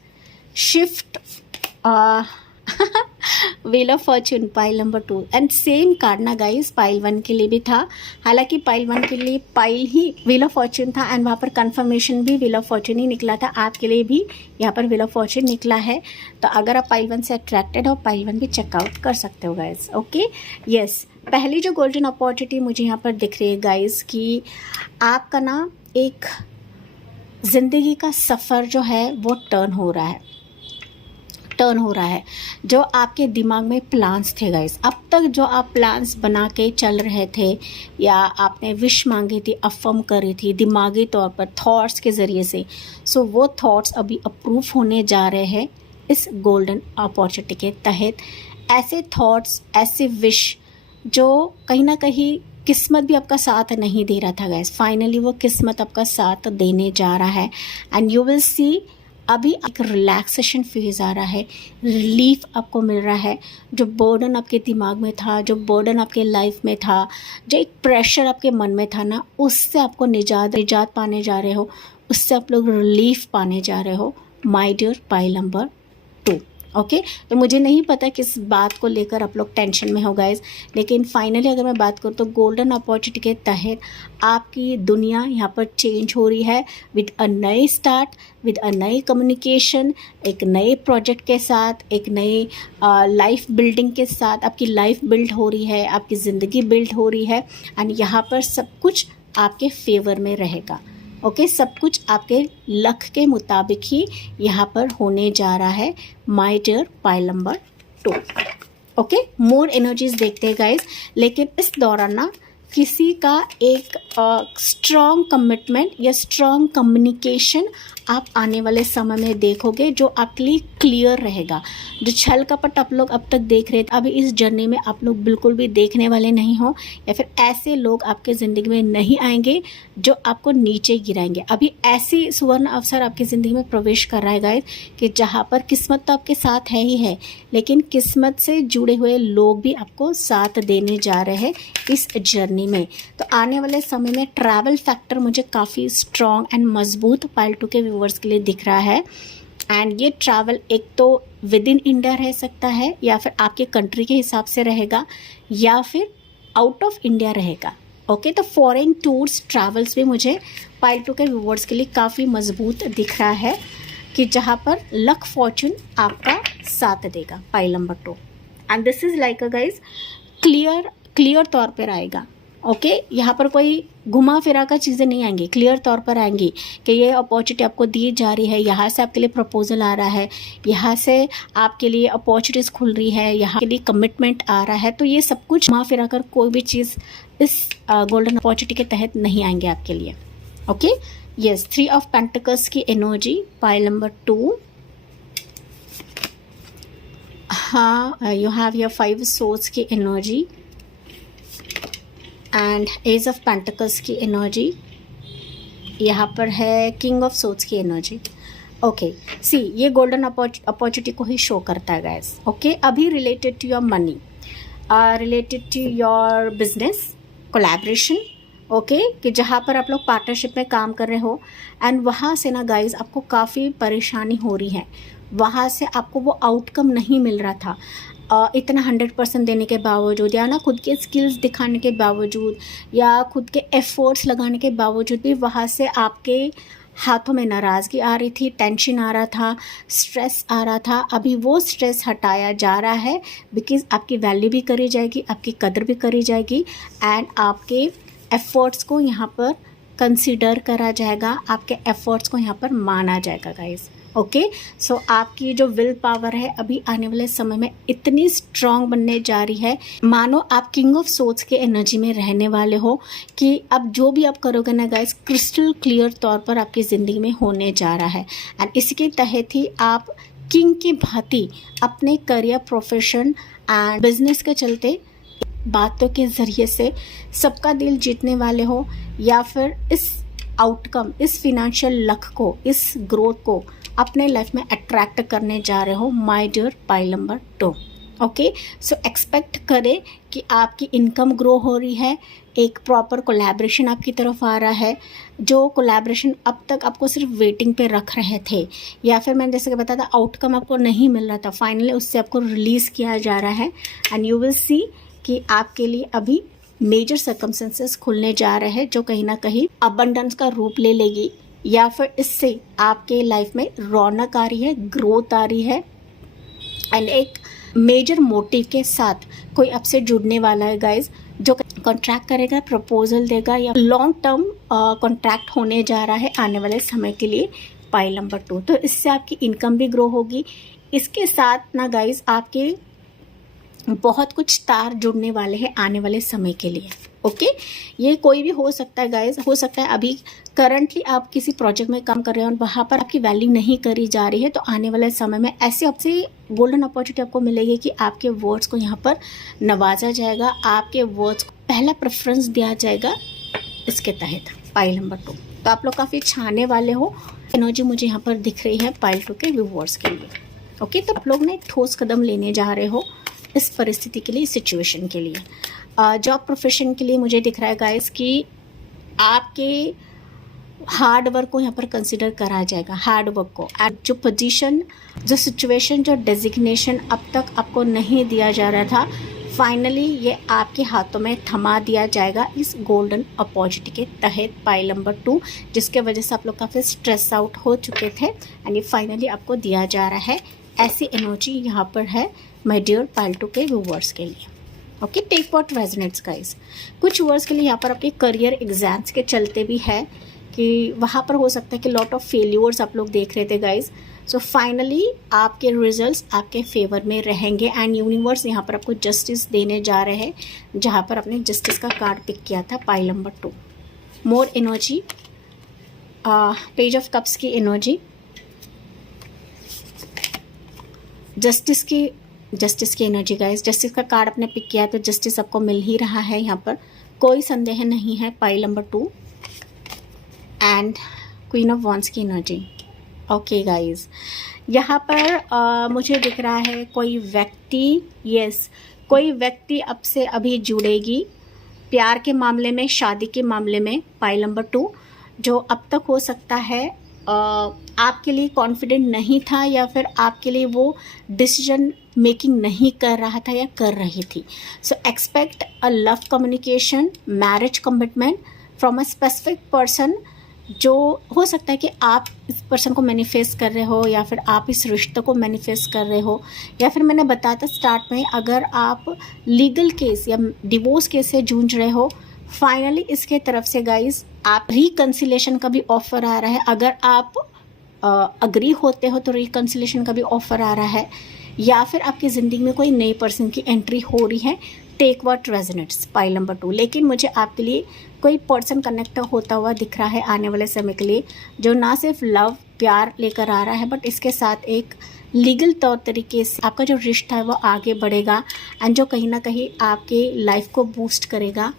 wheel of fortune pile number 2 and same card ना गाइस पाइल 1 के लिए भी था। हालांकि पाइल 1 के लिए pile he wheel of Fortune था एंड वहाँ पर कंफर्मेशन भी व्हील ऑफ फॉर्च्यून ही निकला था। आपके लिए भी यहाँ पर व्हील ऑफ फॉर्च्यून निकला है। तो अगर आप पाइल 1 से अट्रैक्टेड हो, पाइल 1 भी चेकआउट कर सकते हो गाइस। ओके, यस, पहली जो गोल्डन अपॉर्चुनिटी मुझे यहाँ पर दिख रही है गाइस कि आपका ना एक ज़िंदगी का सफ़र जो है वो टर्न हो रहा है। जो आपके दिमाग में प्लान्स थे गाइस, अब तक जो आप प्लान्स बना के चल रहे थे या आपने विश मांगी थी, अफर्म करी थी दिमागी तौर पर थॉट्स के ज़रिए से, सो वो थॉट्स अभी अप्रूव होने जा रहे हैं इस गोल्डन अपॉर्चुनिटी के तहत। ऐसे थॉट्स, ऐसे विश जो कहीं ना कहीं किस्मत भी आपका साथ नहीं दे रहा था गाइस, फाइनली वो किस्मत आपका साथ देने जा रहा है। एंड यू विल सी अभी एक रिलैक्सेशन फेज आ रहा है, रिलीफ आपको मिल रहा है। जो बर्डन आपके दिमाग में था, जो बर्डन आपके लाइफ में था, जो एक प्रेशर आपके मन में था ना, उससे आपको निजात पाने जा रहे हो, उससे आप लोग रिलीफ पाने जा रहे हो my dear pile number 2। Okay, तो मुझे नहीं पता किस बात को लेकर आप लोग टेंशन में हो गाइस, लेकिन फाइनली अगर मैं बात करूँ तो गोल्डन अपॉर्चुनिटी के तहत आपकी दुनिया यहाँ पर चेंज हो रही है विद अ नई स्टार्ट, विद अ नई कम्युनिकेशन, एक नए प्रोजेक्ट के साथ, एक नई लाइफ बिल्डिंग के साथ। आपकी लाइफ बिल्ड हो रही है, आपकी ज़िंदगी बिल्ड हो रही है एंड यहाँ पर सब कुछ आपके फेवर में रहेगा। ओके, सब कुछ आपके लक के मुताबिक ही यहाँ पर होने जा रहा है my dear pile number 2। Okay, more energies देखते हैं गाइस, लेकिन इस दौरान ना किसी का एक स्ट्रॉन्ग कमिटमेंट या स्ट्रॉन्ग कम्युनिकेशन आप आने वाले समय में देखोगे जो आपके लिए क्लियर रहेगा। जो छल कपट आप लोग अब तक देख रहे थे, अभी इस जर्नी में आप लोग बिल्कुल भी देखने वाले नहीं हो, या फिर ऐसे लोग आपके ज़िंदगी में नहीं आएंगे जो आपको नीचे गिराएंगे। अभी ऐसी सुवर्ण अवसर आपकी ज़िंदगी में प्रवेश कर रहा है गाइस कि जहाँ पर किस्मत तो आपके साथ है ही है, लेकिन किस्मत से जुड़े हुए लोग भी आपको साथ देने जा रहे हैं इस जर्नी में। तो आने वाले समय में ट्रैवल फैक्टर मुझे काफ़ी स्ट्रॉन्ग एंड मजबूत पाइल 2 के व्यूवर्स के लिए दिख रहा है। एंड ये ट्रैवल एक तो विद इन इंडिया रह सकता है, या फिर आपके कंट्री के हिसाब से रहेगा, या फिर आउट ऑफ इंडिया रहेगा। ओके, तो फॉरेन टूर्स, ट्रैवल्स भी मुझे पाइल 2 के व्यूवर्स के लिए काफ़ी मजबूत दिख रहा है कि जहाँ पर लक फॉर्चून आपका साथ देगा pile number 2। And this is like a guys clear तौर पर आएगा। ओके, यहाँ पर कोई घुमा फिरा कर चीज़ें नहीं आएंगी, क्लियर तौर पर आएंगी कि ये अपॉर्चुनिटी आपको दी जा रही है, यहाँ से आपके लिए प्रपोजल आ रहा है, यहाँ से आपके लिए अपॉर्चुनिटीज़ खुल रही है, यहाँ के लिए कमिटमेंट आ रहा है। तो ये सब कुछ घुमा फिरा कर कोई भी चीज़ इस गोल्डन अपॉर्चुनिटी के तहत नहीं आएंगे आपके लिए। ओके, यस, 3 ऑफ पेंटिकल्स की एनर्जी पाइल नंबर 2। हाँ, यू हैव योर 5 सोर्स की energy and ace of pentacles की एनर्जी। यहाँ पर है किंग ऑफ सोर्ड्स की एनर्जी। ओके, सी ये गोल्डन अपॉर्चुनिटी को ही शो करता है गाइस। ओके, अभी related to your money, related to your business, collaboration, okay कि जहाँ पर आप लोग पार्टनरशिप में काम कर रहे हो एंड वहाँ से ना गाइज आपको काफ़ी परेशानी हो रही है, वहाँ से आपको वो आउटकम नहीं मिल रहा था इतना 100% देने के बावजूद, या ना खुद के स्किल्स दिखाने के बावजूद या खुद के एफर्ट्स लगाने के बावजूद भी वहाँ से आपके हाथों में नाराज़गी आ रही थी, टेंशन आ रहा था, स्ट्रेस आ रहा था। अभी वो स्ट्रेस हटाया जा रहा है बिकॉज़ आपकी वैल्यू भी करी जाएगी, आपकी कदर भी करी जाएगी एंड आपके एफ़र्ट्स को यहाँ पर कंसीडर करा जाएगा, आपके एफ़र्ट्स को यहाँ पर माना जाएगा गाइस। ओके सो आपकी जो विल पावर है अभी आने वाले समय में इतनी स्ट्रांग बनने जा रही है, मानो आप किंग ऑफ सोर्ड्स के एनर्जी में रहने वाले हो कि अब जो भी आप करोगे ना गाइस क्रिस्टल क्लियर तौर पर आपकी ज़िंदगी में होने जा रहा है एंड इसके तहत ही आप किंग की भांति अपने करियर, प्रोफेशन एंड बिजनेस के चलते बातों के ज़रिए से सबका दिल जीतने वाले हो, या फिर इस आउटकम, इस फिनेंशियल लक को, इस ग्रोथ को अपने लाइफ में अट्रैक्ट करने जा रहे हो my dear pile number 2। Okay so expect करें कि आपकी इनकम ग्रो हो रही है, एक प्रॉपर कोलैबोरेशन आपकी तरफ आ रहा है, जो कोलैबोरेशन अब तक आपको सिर्फ वेटिंग पे रख रहे थे या फिर मैंने जैसे कि बताया था आउटकम आपको नहीं मिल रहा था, फाइनली उससे आपको रिलीज़ किया जा रहा है एंड यू विल सी कि आपके लिए अभी मेजर सर्कमस्टेंसेस खुलने जा रहे हैं जो कहीं ना कहीं अबंडेंस का रूप ले लेगी, या फिर इससे आपके लाइफ में रौनक आ रही है, ग्रोथ आ रही है एंड एक मेजर मोटिव के साथ कोई आपसे जुड़ने वाला है गाइज, जो कॉन्ट्रैक्ट करेगा, प्रपोजल देगा या लॉन्ग टर्म कॉन्ट्रैक्ट होने जा रहा है आने वाले समय के लिए पाइल नंबर 2। तो इससे आपकी इनकम भी ग्रो होगी, इसके साथ ना गाइज आपके बहुत कुछ तार जुड़ने वाले हैं आने वाले समय के लिए। ओके ये कोई भी हो सकता है गाइज, हो सकता है अभी करंटली आप किसी प्रोजेक्ट में काम कर रहे हो और वहाँ पर आपकी वैल्यू नहीं करी जा रही है, तो आने वाले समय में ऐसे आपसे गोल्डन अपॉर्चुनिटी आपको मिलेगी कि आपके वर्ड्स को यहाँ पर नवाजा जाएगा, आपके वर्ड्स को पहला प्रेफरेंस दिया जाएगा इसके तहत पाइल नंबर 2। तो आप लोग काफ़ी छाने वाले हो, एनर्जी मुझे यहाँ पर दिख रही है पाइल 2 के व्यूअर्स के लिए। ओके तो आप लोग ने ठोस कदम लेने जा रहे हो इस परिस्थिति के लिए, इस सिचुएशन के लिए। जॉब प्रोफेशन के लिए मुझे दिख रहा है गाइस कि आपके हार्ड वर्क को यहाँ पर कंसिडर करा जाएगा, हार्ड वर्क को एंड जो पोजीशन, जो सिचुएशन, जो डेजिग्नेशन अब तक आपको नहीं दिया जा रहा था, फाइनली ये आपके हाथों में थमा दिया जाएगा इस गोल्डन अपॉर्चुनिटी के तहत पाइल नंबर 2, जिसके वजह से आप लोग काफ़ी स्ट्रेस आउट हो चुके थे एंड ये फाइनली आपको दिया जा रहा है। ऐसी एनर्जी यहाँ पर है माय डियर पाइल 2 के व्यूअर्स के लिए। Okay take what resonates guys. कुछ व्यूअर्स के लिए यहाँ पर आपके करियर एग्जाम्स के चलते भी है कि वहाँ पर हो सकता है कि लॉट ऑफ फेल्यूर्स आप लोग देख रहे थे गाइस। सो फाइनली आपके रिजल्ट्स आपके फेवर में रहेंगे एंड यूनिवर्स यहाँ पर आपको जस्टिस देने जा रहे हैं, जहाँ पर आपने जस्टिस का कार्ड पिक किया था pile number 2। More energy, page of cups की एनर्जी, जस्टिस की एनर्जी गाइस। जस्टिस का कार्ड आपने पिक किया है तो जस्टिस आपको मिल ही रहा है, यहाँ पर कोई संदेह नहीं है pile number 2 and queen of wands की एनर्जी। ओके गाइस यहाँ पर मुझे दिख रहा है कोई व्यक्ति, यस कोई व्यक्ति अब से अभी जुड़ेगी प्यार के मामले में, शादी के मामले में पाइल नंबर 2, जो अब तक हो सकता है आपके लिए कॉन्फिडेंट नहीं था या फिर आपके लिए वो डिसीजन मेकिंग नहीं कर रहा था या कर रही थी। So expect a love communication, marriage commitment from a specific person, जो हो सकता है कि आप इस पर्सन को मैनिफेस्ट कर रहे हो या फिर आप इस रिश्ते को मैनिफेस्ट कर रहे हो, या फिर मैंने बताया था स्टार्ट में अगर आप लीगल केस या डिवोर्स केस से जूझ रहे हो, फाइनली इसके तरफ से गाइज आप रिकन्सिलेशन का भी ऑफर आ रहा है। अगर आप अग्री होते हो तो रिकन्सिलेशन का भी ऑफर आ रहा है, या फिर आपकी ज़िंदगी में कोई नई पर्सन की एंट्री हो रही है। Take what resonates pile number 2। लेकिन मुझे आपके लिए कोई पर्सन कनेक्ट होता हुआ दिख रहा है आने वाले समय के लिए, जो ना सिर्फ लव प्यार लेकर आ रहा है बट इसके साथ एक लीगल तौर तरीके से आपका जो रिश्ता है वो आगे बढ़ेगा एंड जो कहीं ना कहीं आपके लाइफ को बूस्ट करेगा,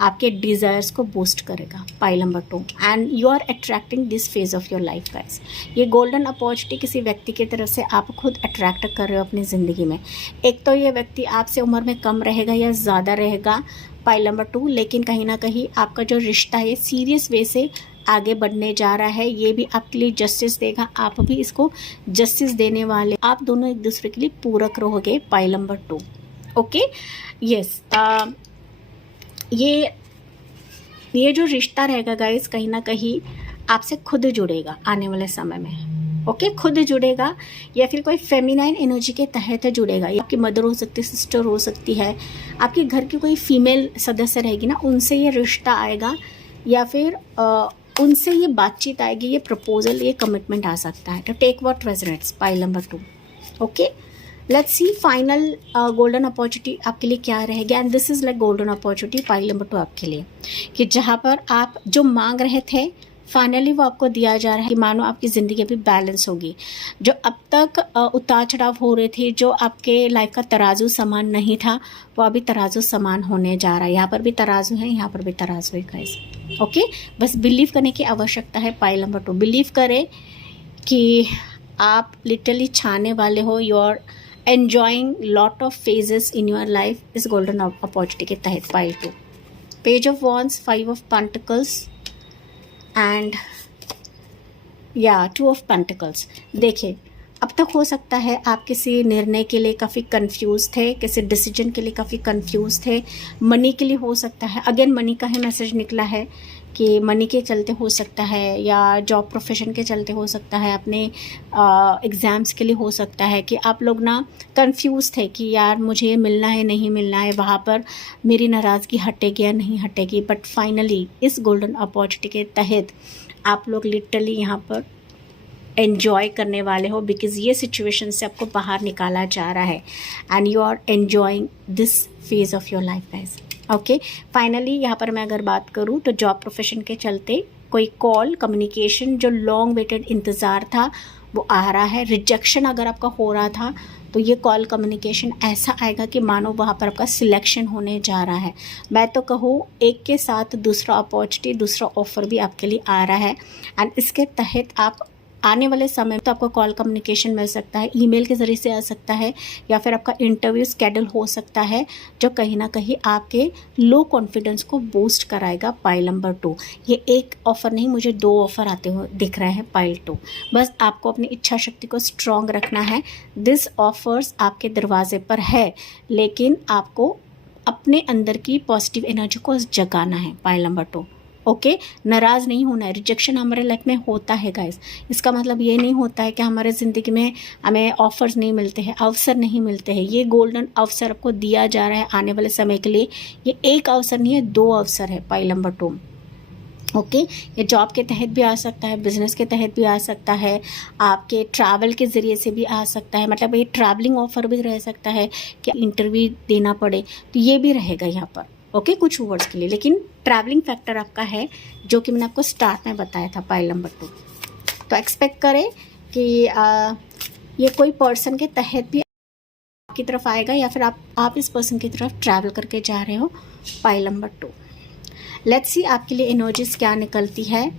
आपके डिज़ायर्स को बूस्ट करेगा। Pile number 2, and you are attracting this phase of your life guys. ये गोल्डन अपॉर्चुनिटी किसी व्यक्ति की तरफ से आप खुद अट्रैक्ट कर रहे हो अपनी ज़िंदगी में। एक तो ये व्यक्ति आपसे उम्र में कम रहेगा या ज़्यादा रहेगा, पाइल नंबर 2, लेकिन कहीं ना कहीं आपका जो रिश्ता है सीरियस वे से आगे बढ़ने जा रहा है। ये भी आपके लिए जस्टिस देगा, आप भी इसको जस्टिस देने वाले, आप दोनों एक दूसरे के लिए पूरक रहोगे। Pile number 2, okay yes. ये जो रिश्ता रहेगा गाइस कहीं ना कहीं आपसे खुद जुड़ेगा आने वाले समय में, ओके खुद जुड़ेगा या फिर कोई फेमिनाइन एनर्जी के तहत जुड़ेगा। आपकी मदर हो सकती है, सिस्टर हो सकती है, आपके घर की कोई फीमेल सदस्य रहेगी ना, उनसे ये रिश्ता आएगा या फिर उनसे ये बातचीत आएगी, ये प्रपोजल, ये कमिटमेंट आ सकता है। तो take what resonates, pile number 2, okay. Let's see final golden opportunity आपके लिए क्या रहेगी, and this is like golden opportunity pile number 2 आपके लिए, कि जहाँ पर आप जो मांग रहे थे फाइनली वो आपको दिया जा रहा है। कि मानो आपकी ज़िंदगी अभी बैलेंस होगी। जो अब तक उतार चढ़ाव हो रहे थे, जो आपके लाइफ का तराजू समान नहीं था, वो अभी तराजू समान होने जा रहा है। यहाँ पर भी तराजू है, यहाँ पर भी तराजू है गाइस, ओके। बस बिलीव करने की आवश्यकता है। पाइल नंबर 2, बिलीव करें कि आप लिटरली छाने वाले हो। You are enjoying lot of phases in your life इस गोल्डन अपॉर्चुनिटी के तहत। Pile 2, page of wands, 5 of pentacles and या 2 ऑफ पेंटिकल्स। देखिए अब तक हो सकता है आप किसी निर्णय के लिए काफ़ी कंफ्यूज थे, किसी डिसीजन के लिए काफ़ी कंफ्यूज थे, मनी के लिए हो सकता है। अगेन मनी का ही मैसेज निकला है कि मनी के चलते हो सकता है, या जॉब प्रोफेशन के चलते हो सकता है, अपने एग्ज़ाम्स के लिए हो सकता है कि आप लोग ना कंफ्यूज थे कि यार मुझे मिलना है नहीं मिलना है, वहाँ पर मेरी नाराज़गी हटेगी या नहीं हटेगी। बट फाइनली इस गोल्डन अपॉर्चुनिटी के तहत आप लोग लिटरली यहाँ पर एन्जॉय करने वाले हो, बिकॉज़ ये सिचुएशन से आपको बाहर निकाला जा रहा है and you are enjoying this phase of your life guys, okay. Finally यहाँ पर मैं अगर बात करूँ तो जॉब प्रोफेशन के चलते कोई कॉल कम्युनिकेशन जो लॉन्ग वेटेड इंतज़ार था वो आ रहा है। रिजेक्शन अगर आपका हो रहा था तो ये कॉल कम्युनिकेशन ऐसा आएगा कि मानो वहाँ पर आपका सिलेक्शन होने जा रहा है। मैं तो कहूँ एक के साथ दूसरा अपॉर्चुनिटी, दूसरा ऑफ़र भी आपके लिए आ रहा है एंड इसके तहत आप आने वाले समय में तो आपको कॉल कम्युनिकेशन मिल सकता है, ईमेल के ज़रिए से आ सकता है, या फिर आपका इंटरव्यू स्केड्यूल हो सकता है, जो कहीं ना कहीं आपके लो कॉन्फिडेंस को बूस्ट कराएगा। पाइल नंबर 2, ये एक ऑफ़र नहीं, मुझे 2 ऑफ़र आते हुए दिख रहे हैं। पाइल 2, बस आपको अपनी इच्छा शक्ति को स्ट्रॉन्ग रखना है। दिस ऑफर्स आपके दरवाजे पर है, लेकिन आपको अपने अंदर की पॉजिटिव एनर्जी को जगाना है। Pile number 2, okay. नाराज़ नहीं होना है। रिजेक्शन हमारे लाइफ में होता है गाइस, इसका मतलब ये नहीं होता है कि हमारे ज़िंदगी में हमें ऑफ़र्स नहीं मिलते हैं, अवसर नहीं मिलते हैं। ये गोल्डन अवसर आपको दिया जा रहा है आने वाले समय के लिए। ये एक अवसर नहीं है, 2 अवसर है। Pile number 2, okay. ये जॉब के तहत भी आ सकता है, बिजनेस के तहत भी आ सकता है, आपके ट्रैवल के ज़रिए से भी आ सकता है। मतलब ये ट्रैवलिंग ऑफ़र भी रह सकता है कि इंटरव्यू देना पड़े, तो ये भी रहेगा यहाँ पर, ओके कुछ वर्ड्स के लिए। लेकिन ट्रैवलिंग फैक्टर आपका है, जो कि मैंने आपको स्टार्ट में बताया था। पाइल नंबर 2, तो एक्सपेक्ट करें कि ये कोई पर्सन के तहत भी आपकी तरफ आएगा, या फिर आप इस पर्सन की तरफ ट्रैवल करके जा रहे हो। पाइल नंबर 2, लेट्स सी आपके लिए एनर्जीज क्या निकलती है।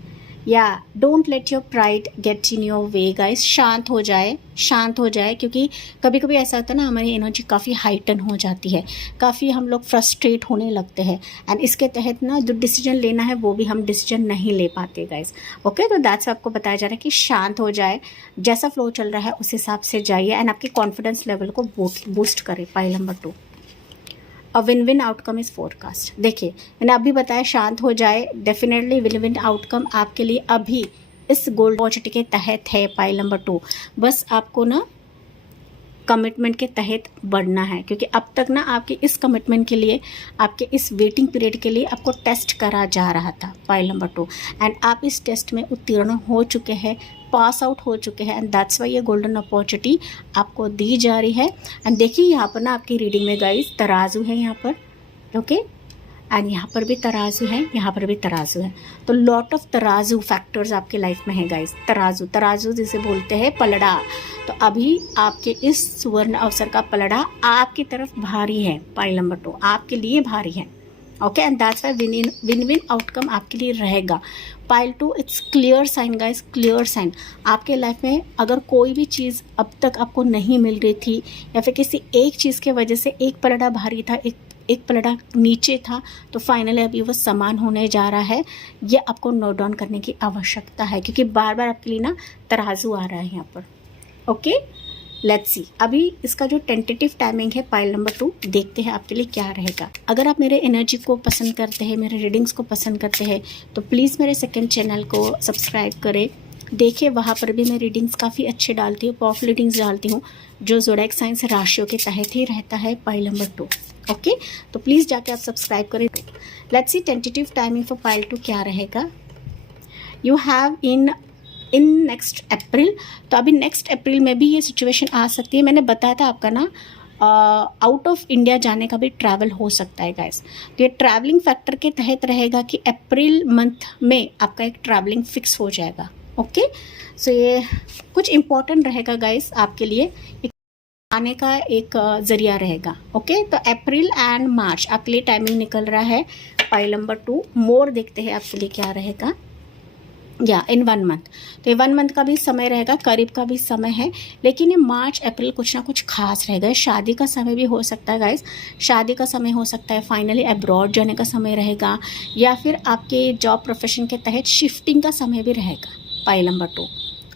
या don't let your pride get in your way guys. शांत हो जाए, शांत हो जाए, क्योंकि कभी कभी ऐसा होता है ना, हमारी एनर्जी काफ़ी हाइटन हो जाती है, काफ़ी हम लोग फ्रस्ट्रेट होने लगते हैं एंड इसके तहत ना जो डिसीजन लेना है वो भी हम डिसीजन नहीं ले पाते गाइस, ओके। तो दैट्स आपको बताया जा रहा है कि शांत हो जाए, जैसा फ्लो चल रहा है उस हिसाब से जाइए एंड आपके कॉन्फिडेंस लेवल को बूस्ट करे। Pile number 2, a win win outcome is forecast. देखिए मैंने अभी बताया शांत हो जाए, डेफिनेटली विन विन आउटकम आपके लिए अभी इस गोल्ड अपॉर्चुनिटी के तहत है। पाइल नंबर 2, बस आपको ना कमिटमेंट के तहत बढ़ना है, क्योंकि अब तक ना आपके इस कमिटमेंट के लिए, आपके इस वेटिंग पीरियड के लिए आपको टेस्ट करा जा रहा था। पाइल नंबर 2, एंड आप इस टेस्ट में उत्तीर्ण हो चुके हैं, पास आउट हो चुके हैं एंड दैट्स वाई ये गोल्डन अपॉर्चुनिटी आपको दी जा रही है। एंड देखिए यहाँ पर ना आपकी रीडिंग में गाइस तराजू है यहाँ पर, ओके, एंड यहाँ पर भी तराजू है, यहाँ पर भी तराजू है। तो लॉट ऑफ तराजू फैक्टर्स आपके लाइफ में है गाइस। तराजू जिसे बोलते हैं पलड़ा। तो अभी आपके इस सुवर्ण अवसर का पलड़ा आपकी तरफ भारी है। पाइल नंबर 2 आपके लिए भारी है, okay, and that's why win win outcome आपके लिए रहेगा। Pile 2 it's clear sign guys, clear sign. आपके लाइफ में अगर कोई भी चीज़ अब तक आपको नहीं मिल रही थी या फिर किसी एक चीज़ के वजह से एक पलड़ा भारी था, एक पलड़ा नीचे था, तो फाइनली अभी वो समान होने जा रहा है। ये आपको नोट डाउन करने की आवश्यकता है, क्योंकि बार बार आपके लिए ना तराजू आ रहा है यहाँ पर। ओके, लेट्स सी। अभी इसका जो टेंटेटिव टाइमिंग है पाइल नंबर 2, देखते हैं आपके लिए क्या रहेगा। अगर आप मेरे एनर्जी को पसंद करते हैं, मेरे रीडिंग्स को पसंद करते हैं, तो प्लीज़ मेरे सेकंड चैनल को सब्सक्राइब करें। देखिए, वहाँ पर भी मैं रीडिंग्स काफ़ी अच्छे डालती हूँ, पावरफुल रीडिंग्स डालती हूँ, जो ज़ोडिएक साइंस राशियों के तहत ही रहता है पाइल नंबर 2। ओके, तो प्लीज़ जाके आप सब्सक्राइब करें। Let's see tentative timing for pile 2 क्या रहेगा। यू हैव इन नेक्स्ट अप्रैल, तो अभी नेक्स्ट अप्रैल में भी ये सिचुएशन आ सकती है। मैंने बताया था आपका ना आउट ऑफ इंडिया जाने का भी ट्रैवल हो सकता है गाइस। तो ये ट्रैवलिंग फैक्टर के तहत रहेगा कि अप्रैल मंथ में आपका एक ट्रैवलिंग फिक्स हो जाएगा। ओके, सो ये कुछ इम्पोर्टेंट रहेगा गाइस आपके लिए, आने का एक ज़रिया रहेगा। ओके, तो अप्रैल एंड मार्च आपके लिए टाइमिंग निकल रहा है पाइल नंबर 2। मोर देखते हैं आपके लिए क्या रहेगा। या इन 1 मंथ, तो ये 1 मंथ का भी समय रहेगा, करीब का भी समय है, लेकिन ये मार्च अप्रैल कुछ ना कुछ खास रहेगा। शादी का समय भी हो सकता है गाइस, शादी का समय हो सकता है, फाइनली अब्रॉड जाने का समय रहेगा, या फिर आपके जॉब प्रोफेशन के तहत शिफ्टिंग का समय भी रहेगा पाइल नंबर 2।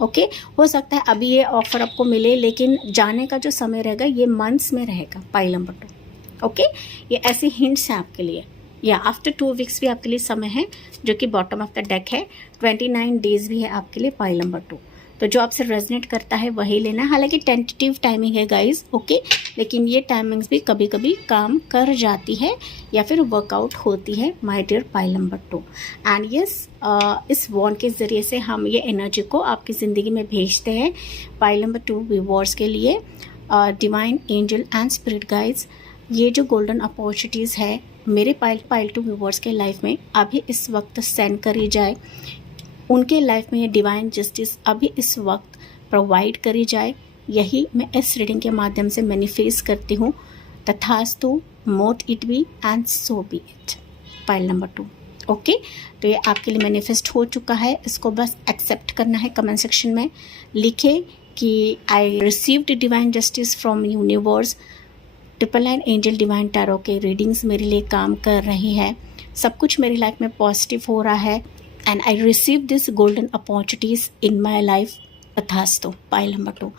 ओके, हो सकता है अभी ये ऑफर आपको मिले, लेकिन जाने का जो समय रहेगा ये मंथ्स में रहेगा पाइल नंबर 2। ओके, ये ऐसे हिंट्स हैं आपके लिए। या आफ्टर 2 वीक्स भी आपके लिए समय है, जो कि बॉटम ऑफ द डेक है। 29 डेज भी है आपके लिए पाइल नंबर 2। तो जो आपसे रेजनेट करता है वही लेना है। हालांकि टेंटेटिव टाइमिंग है गाइस, ओके, लेकिन ये टाइमिंग्स भी कभी कभी काम कर जाती है या फिर वर्कआउट होती है my dear pile number 2। And yes, इस वॉन्ड के ज़रिए से हम ये एनर्जी को आपकी ज़िंदगी में भेजते हैं पाइल नंबर 2 व्यूअर्स के लिए। Divine angel and spirit guides, ये जो गोल्डन अपॉर्चुनिटीज़ है मेरे पाइल 2 व्यूअर्स के लाइफ में अभी इस वक्त सेंड करी जाए, उनके लाइफ में ये डिवाइन जस्टिस अभी इस वक्त प्रोवाइड करी जाए, यही मैं इस रीडिंग के माध्यम से मैनिफेस्ट करती हूँ। तथास्तु, मोट it be and so B it pile number 2। Okay, तो ये आपके लिए मैनिफेस्ट हो चुका है, इसको बस एक्सेप्ट करना है। कमेंट सेक्शन में लिखे कि I received divine justice from universe. 999 angel divine tarot के रीडिंग्स मेरे लिए काम कर रही है, सब कुछ मेरी लाइफ में पॉजिटिव हो रहा है, and I receive this golden opportunities in my life. तथास्तु पाइल नंबर 2।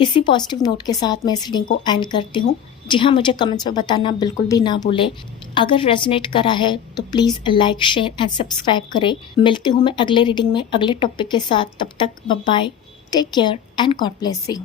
इसी पॉजिटिव नोट के साथ मैं इस रीडिंग को एंड करती हूँ। जी हाँ, मुझे कमेंट्स में बताना बिल्कुल भी ना भूले। अगर रेजोनेट करा है तो please like, share and subscribe करें। मिलती हूँ मैं अगले रीडिंग में अगले टॉपिक के साथ। तब तक bye bye, take care and God bless you.